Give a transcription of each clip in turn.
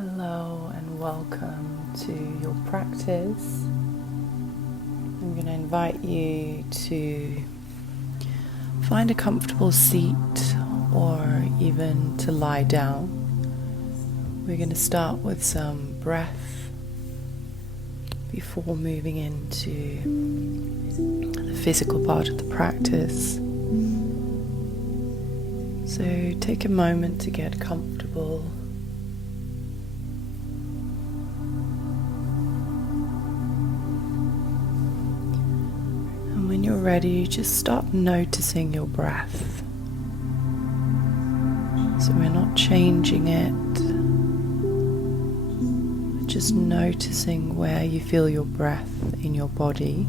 Hello and welcome to your practice. I'm going to invite you to find a comfortable seat or even to lie down. We're going to start with some breath before moving into the physical part of the practice. So take a moment to get comfortable. When you're ready, just start noticing your breath. So we're not changing it, we're just noticing where you feel your breath in your body.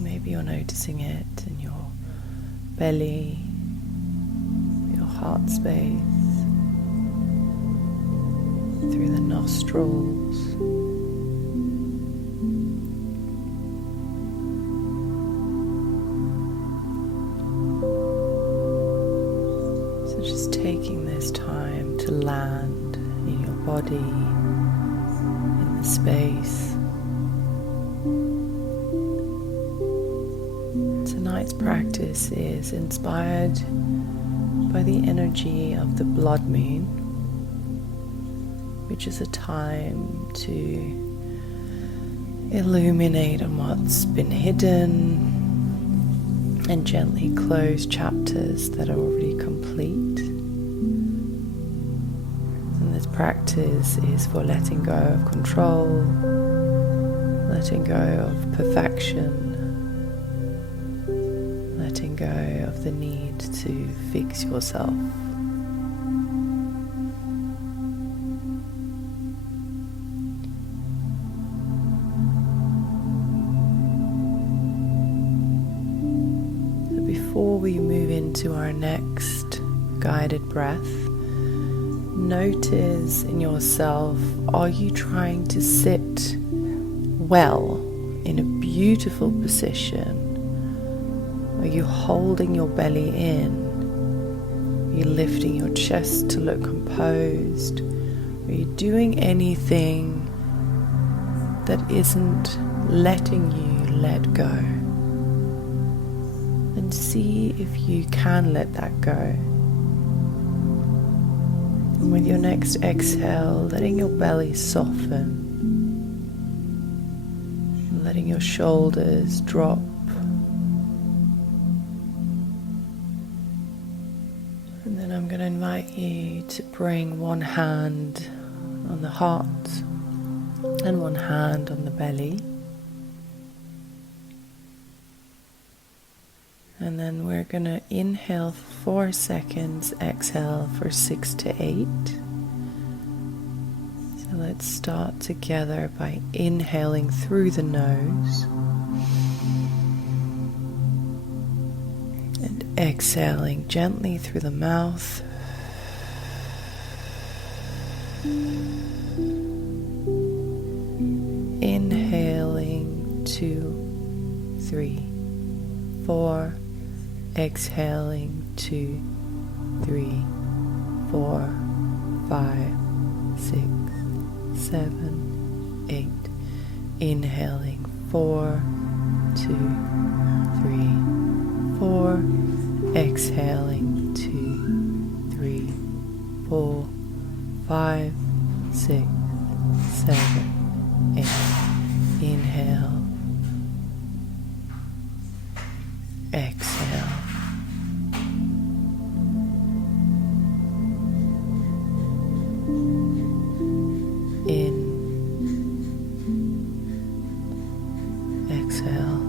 Maybe you're noticing it in your belly, your heart space, through the nostrils. So just taking this time to land in your body, in the space. Tonight's practice is inspired by the energy of the blood moon, which is a time to illuminate on what's been hidden and gently close chapters that are already complete. And this practice is for letting go of control, letting go of perfection, letting go of the need to fix yourself. Before we move into our next guided breath, notice in yourself, are you trying to sit well in a beautiful position? Are you holding your belly in? Are you lifting your chest to look composed? Are you doing anything that isn't letting you let go? And see if you can let that go. And with your next exhale, letting your belly soften, letting your shoulders drop. And then I'm going to invite you to bring one hand on the heart and one hand on the belly. And then we're going to inhale for 4 seconds, exhale for 6 to 8. So let's start together by inhaling through the nose and exhaling gently through the mouth. Inhaling 2, 3, 4. Exhaling 2, 3, 4, 5, 6, 7, 8. Inhaling 4, 2, 3, 4. Exhaling 2, 3, 4, 5, 6, 7, 8. Inhale. Exhale. In. Exhale.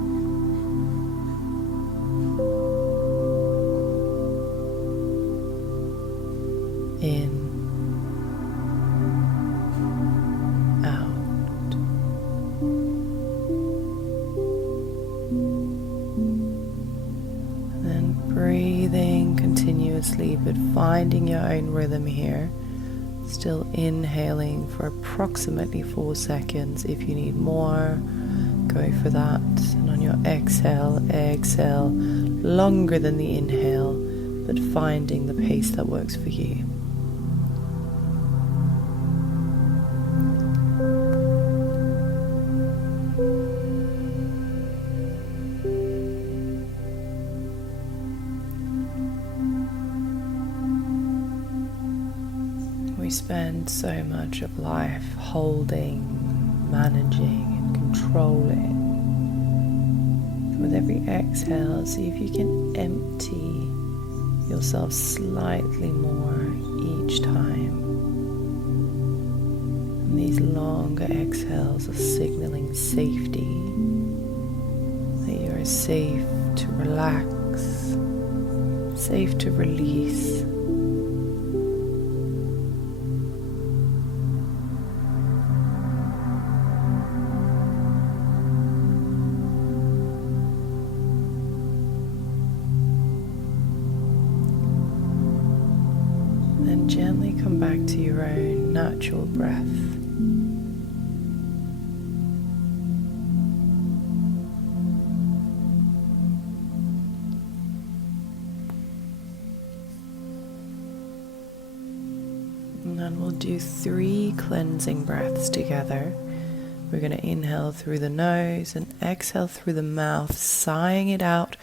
In. Out. Then breathing continuously, but finding your own rhythm here. Still inhaling for approximately 4 seconds. If you need more, go for that. And on your exhale, exhale longer than the inhale, but finding the pace that works for you. We spend so much of life holding, managing, and controlling. With every exhale, see if you can empty yourself slightly more each time. And these longer exhales are signaling safety, that you are safe to relax, safe to release. Then gently come back to your own natural breath. And then we'll do 3 cleansing breaths together. We're going to inhale through the nose and exhale through the mouth, sighing it out.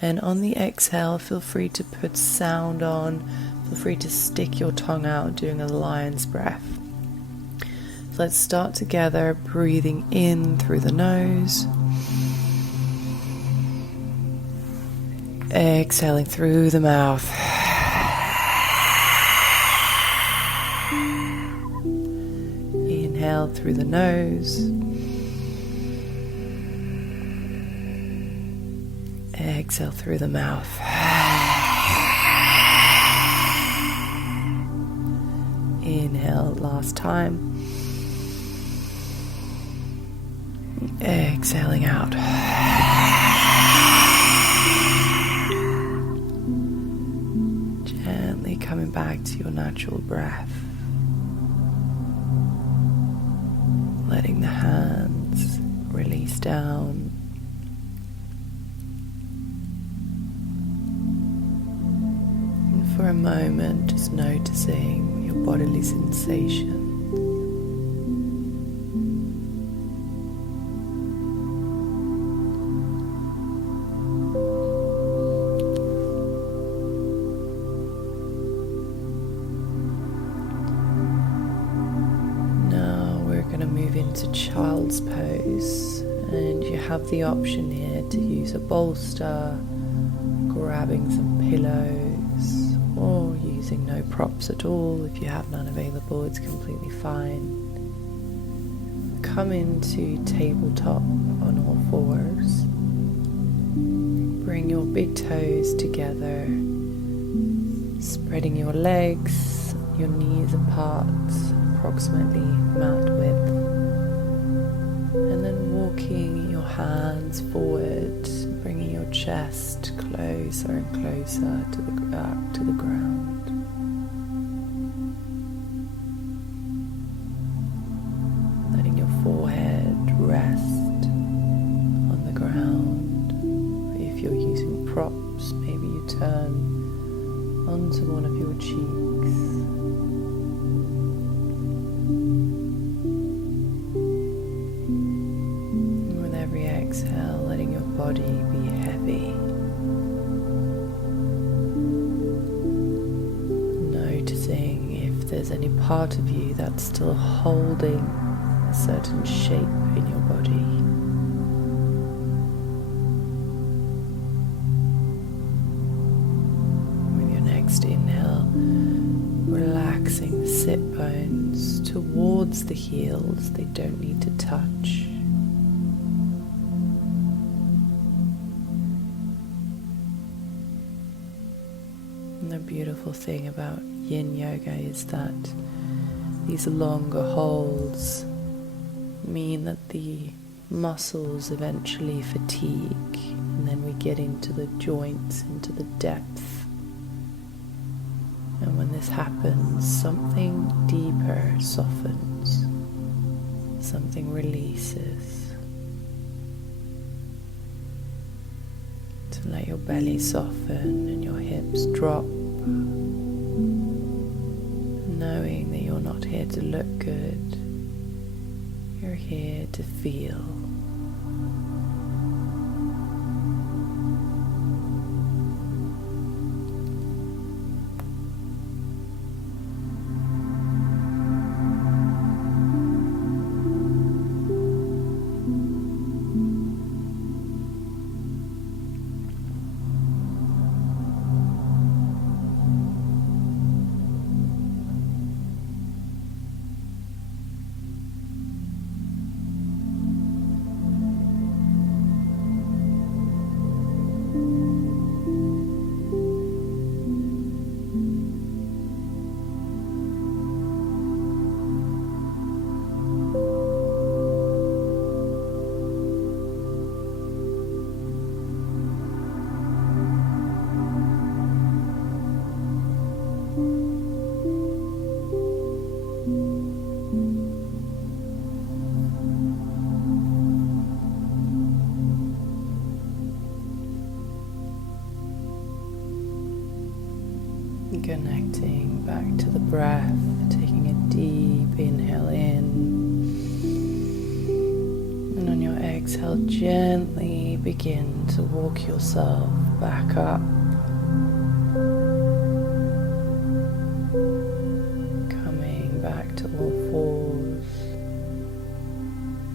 And on the exhale, feel free to put sound on. Feel free to stick your tongue out doing a lion's breath. So let's start together, breathing in through the nose. Exhaling through the mouth. Inhale through the nose. Exhale through the mouth. Inhale last time. Exhaling out. Gently coming back to your natural breath. Letting the hands release down. And for a moment, just noticing your bodily sensation. Into child's pose, and you have the option here to use a bolster, grabbing some pillows, or using no props at all. If you have none available, it's completely fine. Come into tabletop on all fours. Bring your big toes together, spreading your legs, your knees apart, approximately mat width. And then walking your hands forward, bringing your chest closer and closer to the ground. Letting your forehead rest on the ground. If you're using props, maybe you turn onto one of your cheeks. Exhale, letting your body be heavy. Noticing if there's any part of you that's still holding a certain shape in your body. With your next inhale, relaxing the sit bones towards the heels. They don't need to touch. The beautiful thing about yin yoga is that these longer holds mean that the muscles eventually fatigue, and then we get into the joints, into the depth. And when this happens, something deeper softens, something releases. To let your belly soften and your hips hips drop, knowing that you're not here to look good, you're here to feel. Connecting back to the breath, taking a deep inhale in, and on your exhale gently begin to walk yourself back up, coming back to all fours,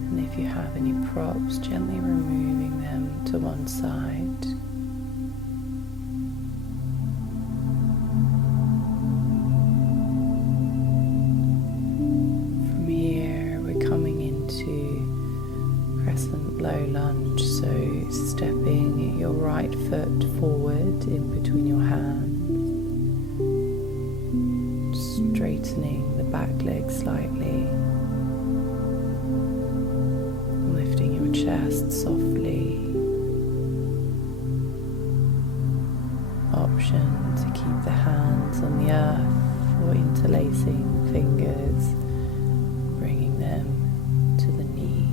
and if you have any props, gently removing them to one side. Low lunge, so stepping your right foot forward in between your hands, straightening the back leg slightly, lifting your chest softly. Option to keep the hands on the earth or interlacing the fingers, bringing them to the knee.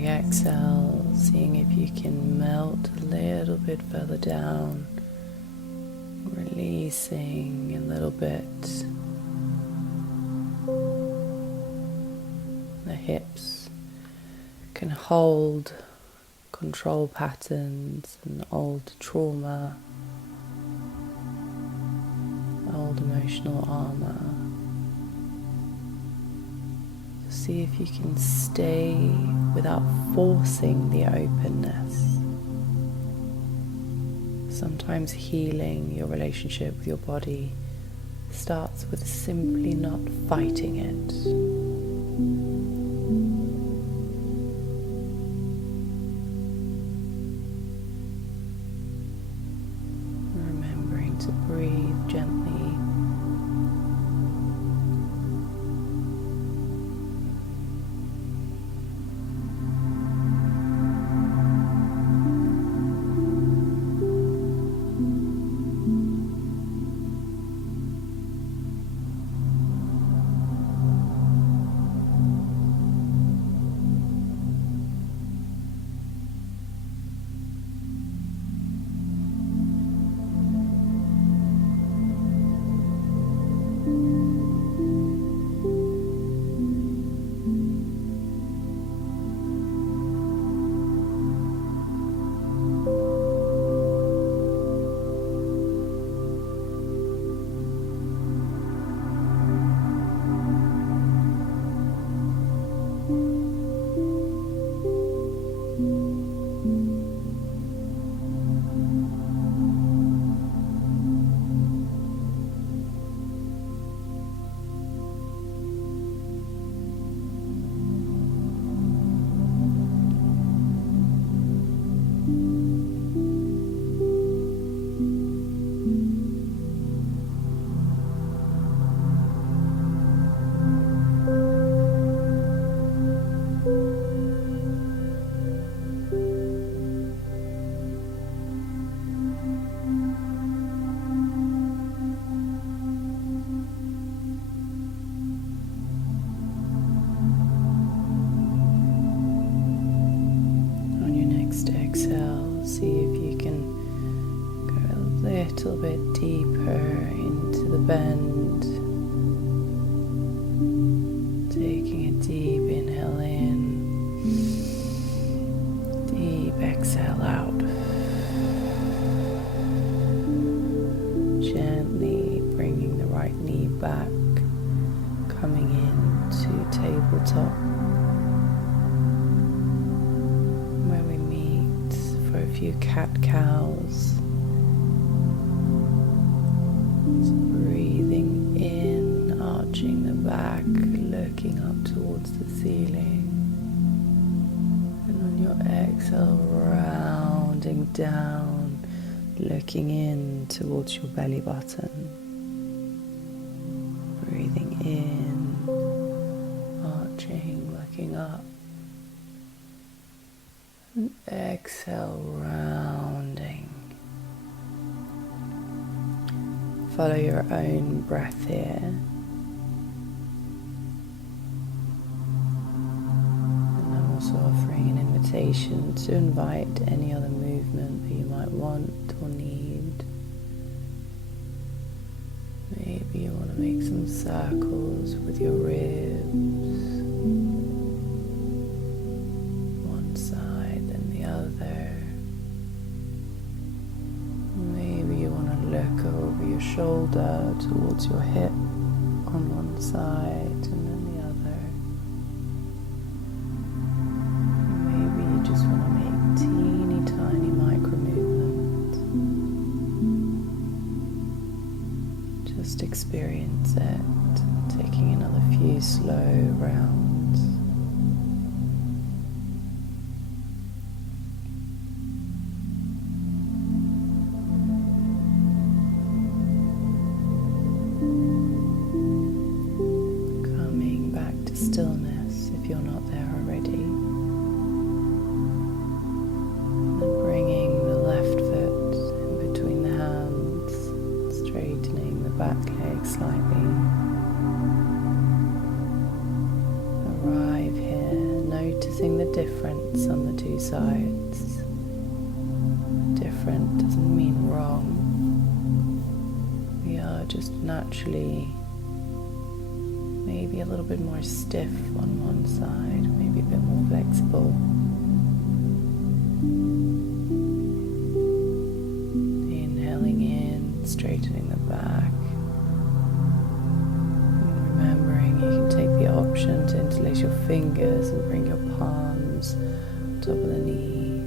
Exhale, seeing if you can melt a little bit further down, releasing a little bit. The hips can hold control patterns and old trauma, old emotional armor. See if you can stay without forcing the openness. Sometimes healing your relationship with your body starts with simply not fighting it. Remembering to breathe gently. exhale, see if you can go a little bit deeper into the bend. Taking a deep inhale in, deep exhale out. Gently bringing the right knee back, coming into tabletop, where we meet for a few cat-cows. So breathing in, arching the back, looking up towards the ceiling. And on your exhale, rounding down, looking in towards your belly button. Breathing in, arching, looking up. And exhale, rounding. Follow your own breath here. And I'm also offering an invitation to invite any other movement that you might want or need. Maybe you want to make some circles with your ribs, one side then the other. Maybe you want to look over your shoulder towards your hip on one side and then the other. Maybe you just want to make teeny tiny micro movements. Just experience it, taking another few slow rounds. Coming back to stillness if you're not there already. And bringing the left foot in between the hands, straightening the back leg slightly. Arrive here, noticing the difference on the two sides. Different doesn't mean wrong. We are just naturally maybe a little bit more stiff on one side, maybe a bit more flexible. Inhaling in, straightening the back. And remembering you can take the option to interlace your fingers and bring your palms on top of the knee.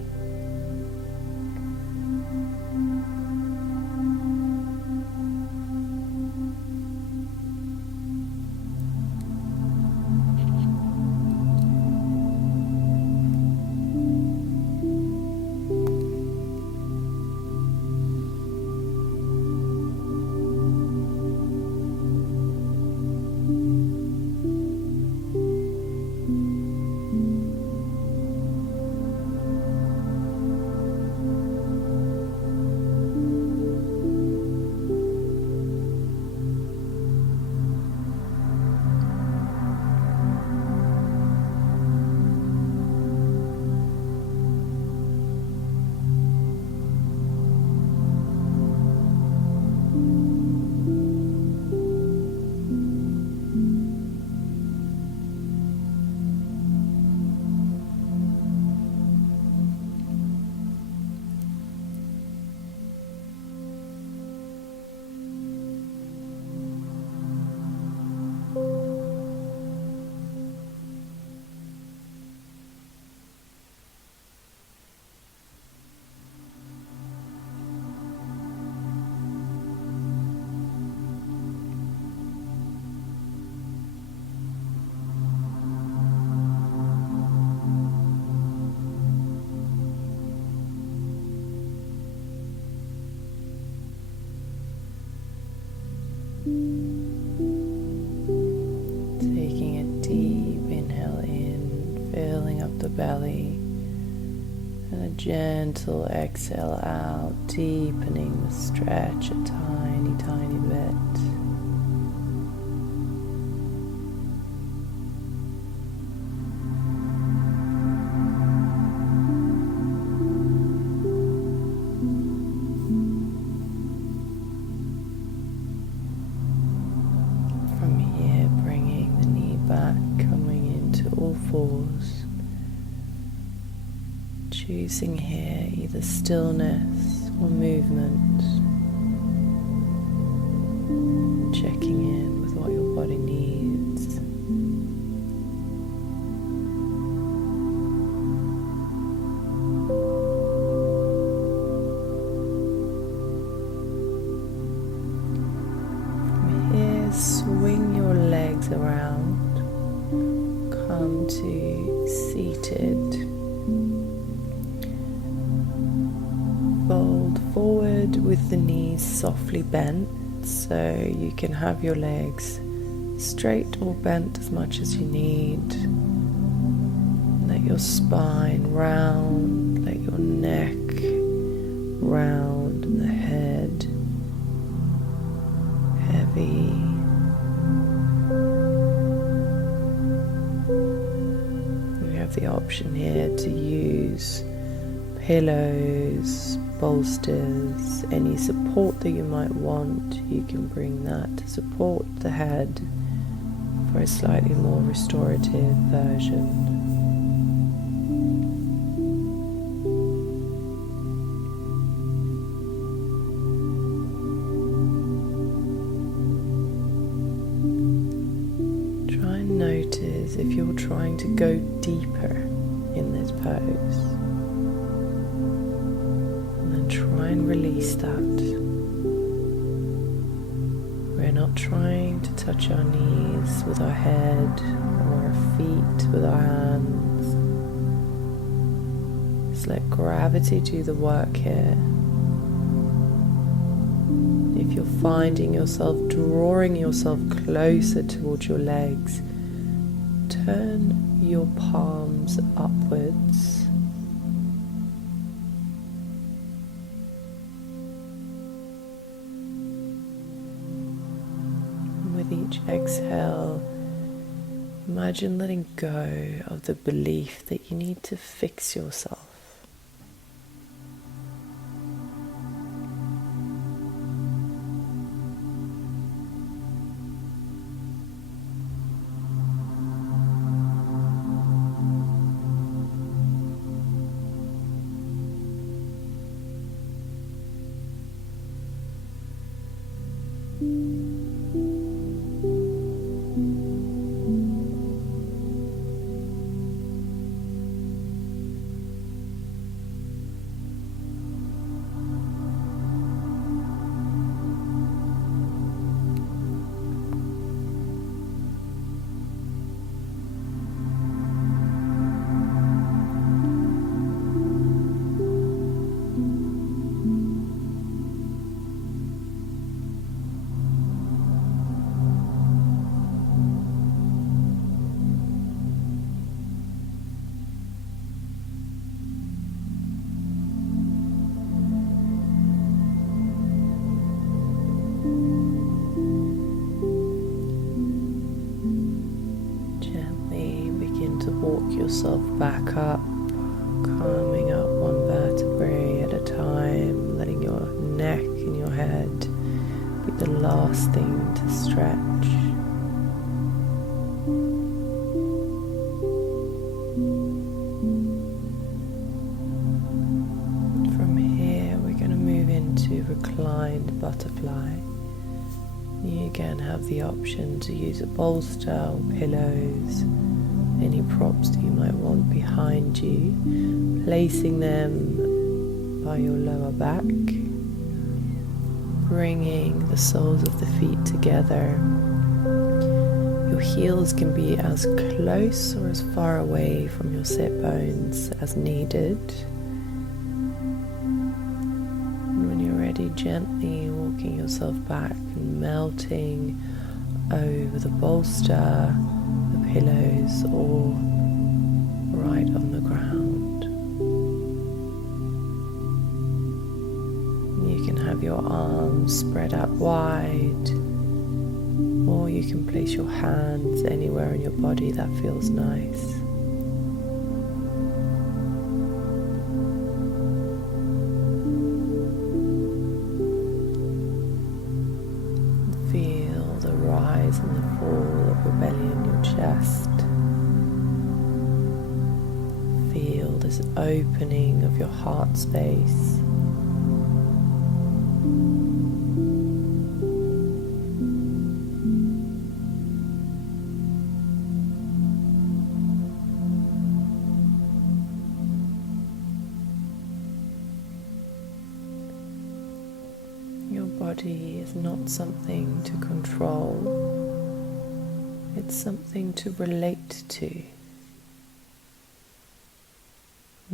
Taking a deep inhale in, filling up the belly, and a gentle exhale out, deepening the stretch a tiny, tiny bit. back, coming into all fours. Choosing here either stillness or movement. Checking in with what your body needs. From here, swing your legs around. Come to seated. Fold forward with the knees softly bent. So you can have your legs straight or bent as much as you need. Let your spine round, let your neck round, and the head heavy. You have the option here to use pillows, bolsters, any support that you might want. You can bring that to support the head for a slightly more restorative version. Try and notice if you're trying to go deeper in this pose. Try and release that. We're not trying to touch our knees with our head or our feet with our hands. Just let gravity do the work here. If you're finding yourself drawing yourself closer towards your legs, turn your palms upwards. With each exhale, imagine letting go of the belief that you need to fix yourself. Yourself back up, coming up one vertebrae at a time, letting your neck and your head be the last thing to stretch. From here we're going to move into reclined butterfly. You again have the option to use a bolster or pillows, any props that you might want behind you, placing them by your lower back, bringing the soles of the feet together. Your heels can be as close or as far away from your sit bones as needed. And when you're ready, gently walking yourself back and melting over the bolster, pillows, or right on the ground. You can have your arms spread out wide, or you can place your hands anywhere in your body that feels nice. Feel the rise and the fall of your belly and your chest. this opening of your heart space. Your body is not something to control, it's something to relate to.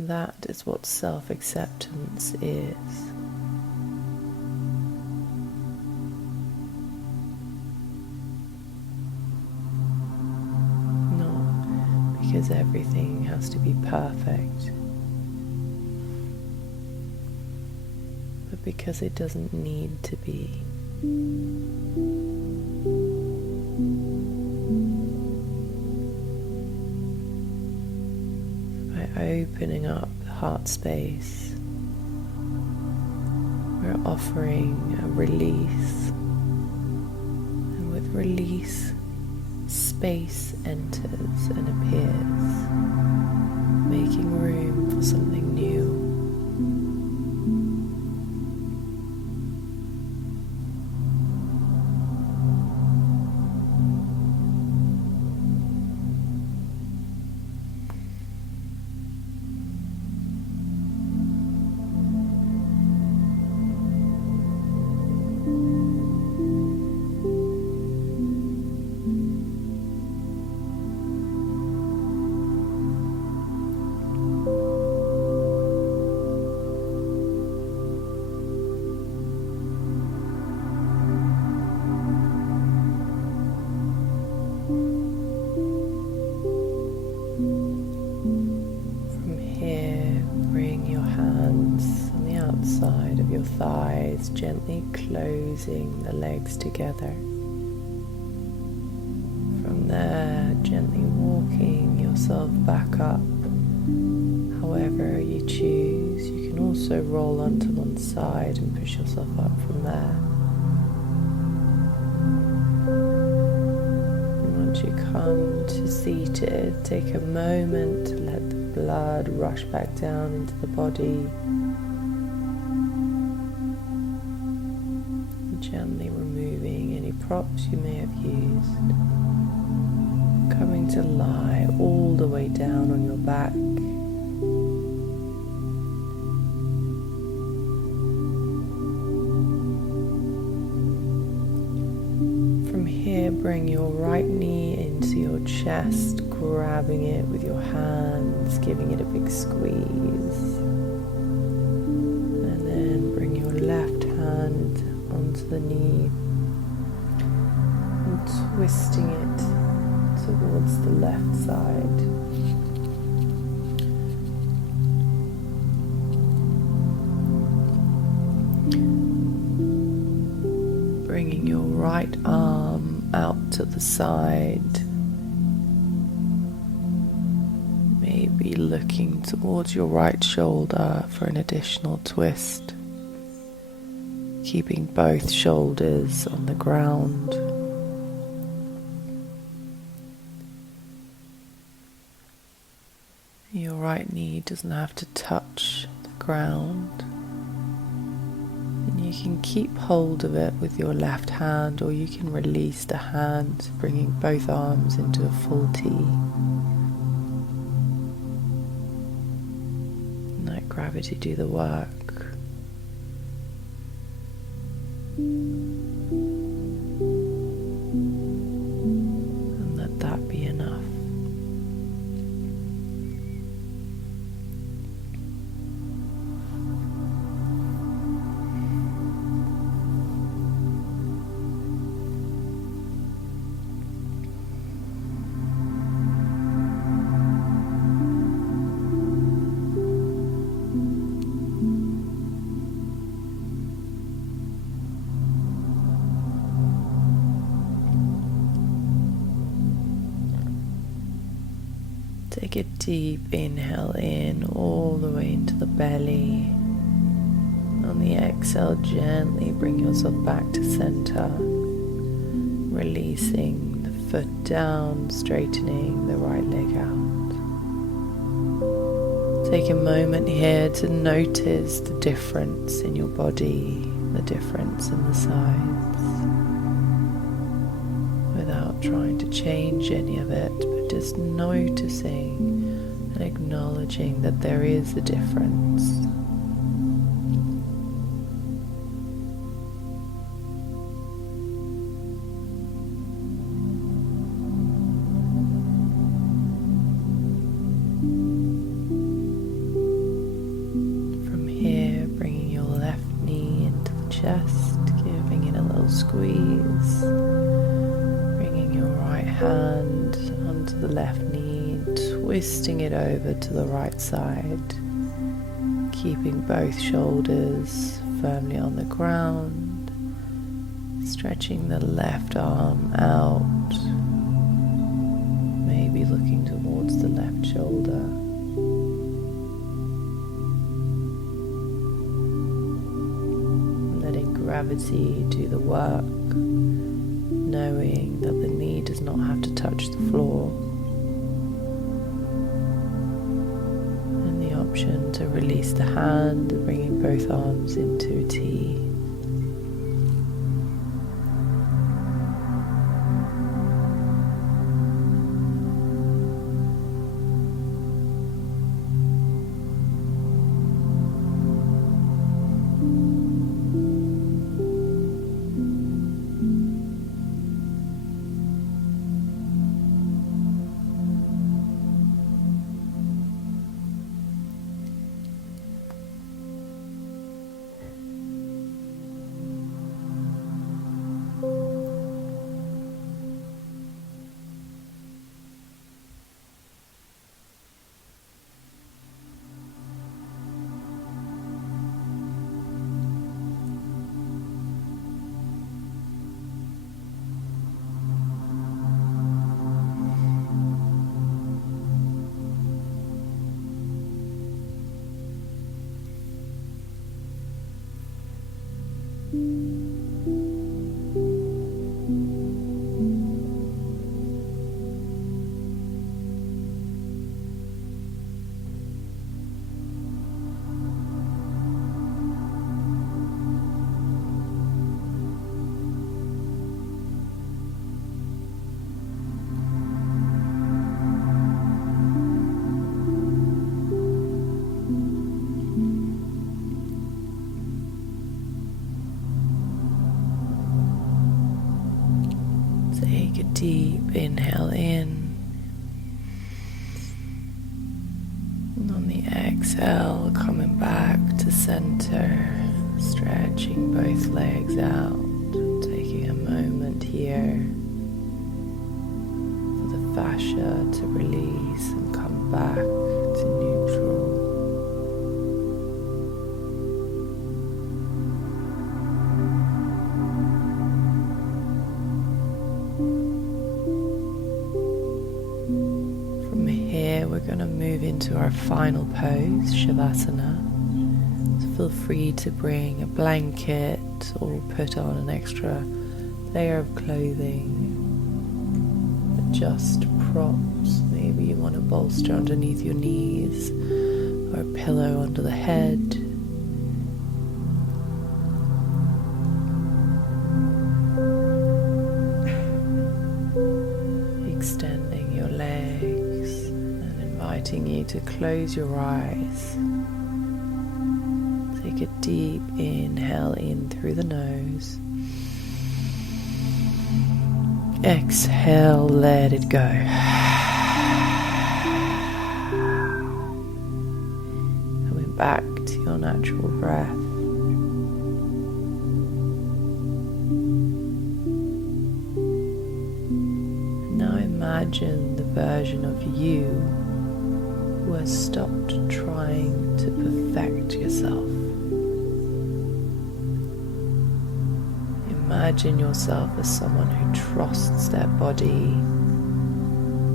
That is what self-acceptance is. Not because everything has to be perfect, but because it doesn't need to be. Opening up the heart space, we're offering a release, and with release, space enters and appears, making room for something new. Outside of your thighs, gently closing the legs together. From there, gently walking yourself back up. However you choose, you can also roll onto one side and push yourself up from there. And once you come to seated, take a moment to let the blood rush back down into the body. Gently removing any props you may have used, coming to lie all the way down on your back. From here, bring your right knee into your chest, grabbing it with your hands, giving it a big squeeze, and then bring your left hand onto the knee and twisting it towards the left side. Bringing your right arm out to the side, maybe looking towards your right shoulder for an additional twist. Keeping both shoulders on the ground. Your right knee doesn't have to touch the ground. And you can keep hold of it with your left hand, or you can release the hand, bringing both arms into a full T. And let gravity do the work. And let that be enough. Take a deep inhale in all the way into the belly. On the exhale, gently bring yourself back to center, releasing the foot down, straightening the right leg out. Take a moment here to notice the difference in your body, the difference in the sides, without trying to change any of it, but just noticing and acknowledging that there is a difference. Chest, giving it a little squeeze, bringing your right hand onto the left knee, twisting it over to the right side, keeping both shoulders firmly on the ground, stretching the left arm out, maybe looking towards the left shoulder. Gravity do the work, knowing that the knee does not have to touch the floor, and the option to release the hand, bringing both arms into a T. Take a deep inhale in, and on the exhale, coming back to center, stretching both legs out, taking a moment here for the fascia to release and come back to neutral. We're going to move into our final pose, shavasana. So feel free to bring a blanket or put on an extra layer of clothing. Adjust props. Maybe you want a bolster underneath your knees or a pillow under the head. Extending your legs, inviting you to close your eyes. Take a deep inhale in through the nose. Exhale, let it go. Coming back to your natural breath. Now imagine the version of you who has stopped trying to perfect yourself. Imagine yourself as someone who trusts their body,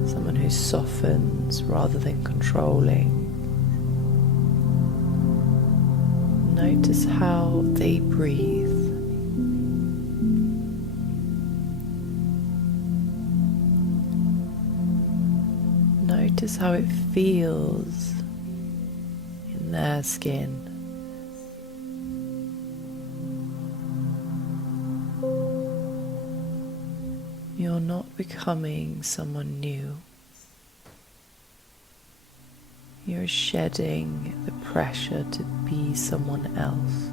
someone who softens rather than controlling. Notice how they breathe. Notice how it feels their skin. You're not becoming someone new. You're shedding the pressure to be someone else.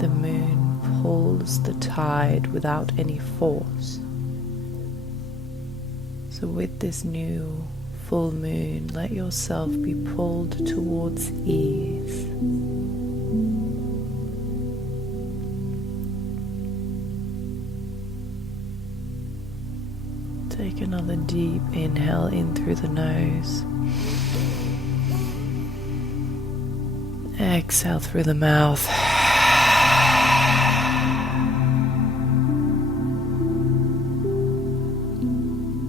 The moon pulls the tide without any force. So with this new full moon, let yourself be pulled towards ease. Take another deep inhale in through the nose. Exhale through the mouth.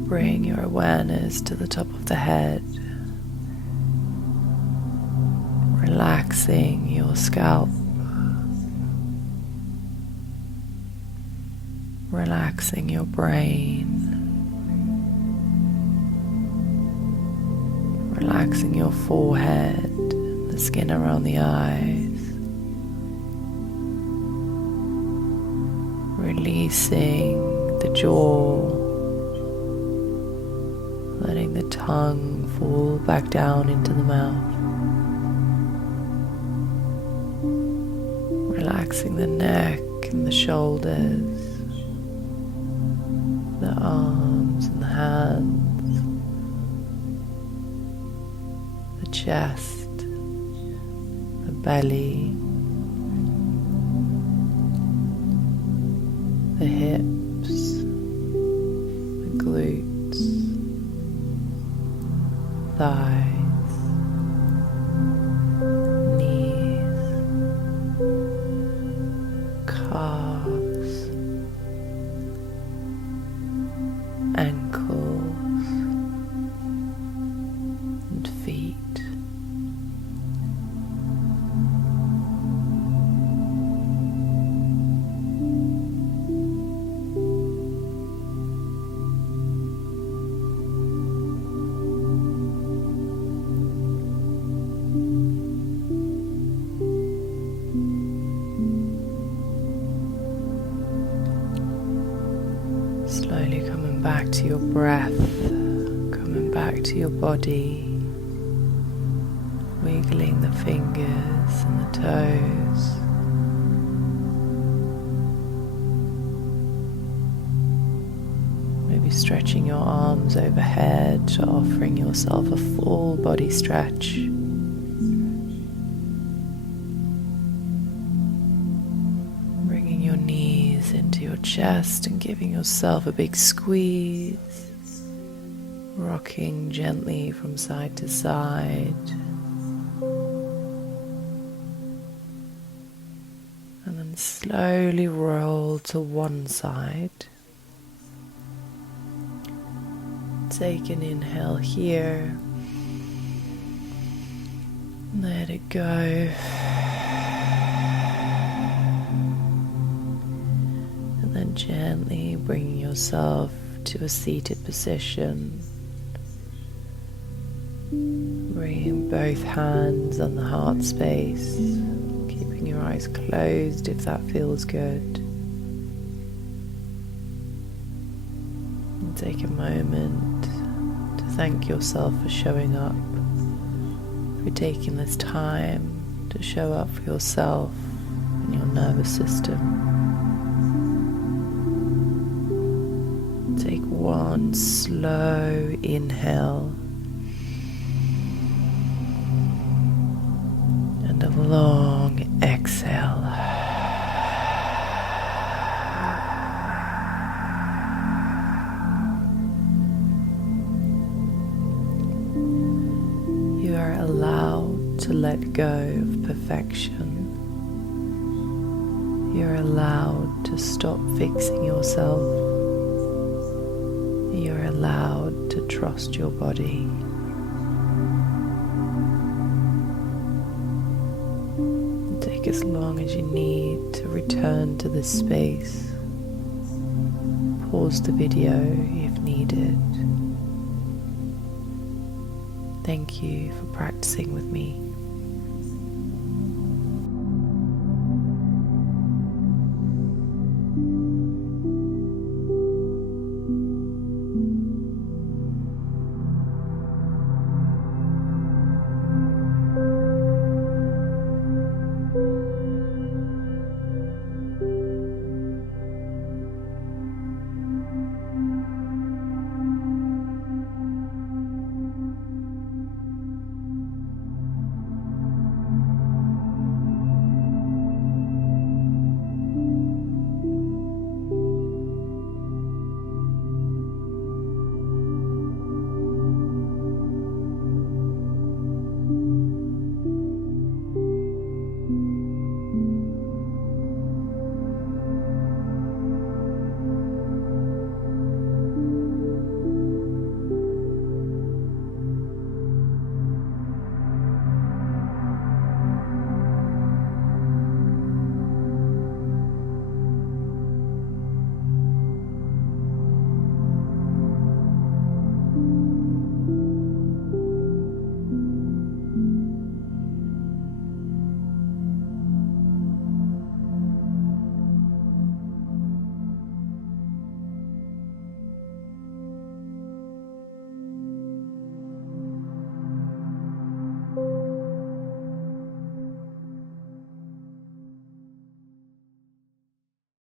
Bring your awareness to the top of the head, relaxing your scalp, relaxing your brain, relaxing your forehead, the skin around the eyes, releasing the jaw, letting the tongue fall back down into the mouth, relaxing the neck and the shoulders, the arms and the hands, the chest, the belly, the hips, the glutes, thighs, knees, calves, ankles, and feet. Slowly coming back to your breath, coming back to your body, wiggling the fingers and the toes. Maybe stretching your arms overhead, offering yourself a full body stretch. Bringing your knees into your chest and giving yourself a big squeeze, rocking gently from side to side, and then slowly roll to one side. Take an inhale here, let it go. And gently bringing yourself to a seated position, bringing both hands on the heart space, keeping your eyes closed if that feels good. And take a moment to thank yourself for showing up, for taking this time to show up for yourself and your nervous system. Take one slow inhale and a long exhale. You are allowed to let go of perfection. You're allowed to stop fixing yourself. You're allowed to trust your body. Take as long as you need to return to this space. Pause the video if needed. thank you for practicing with me.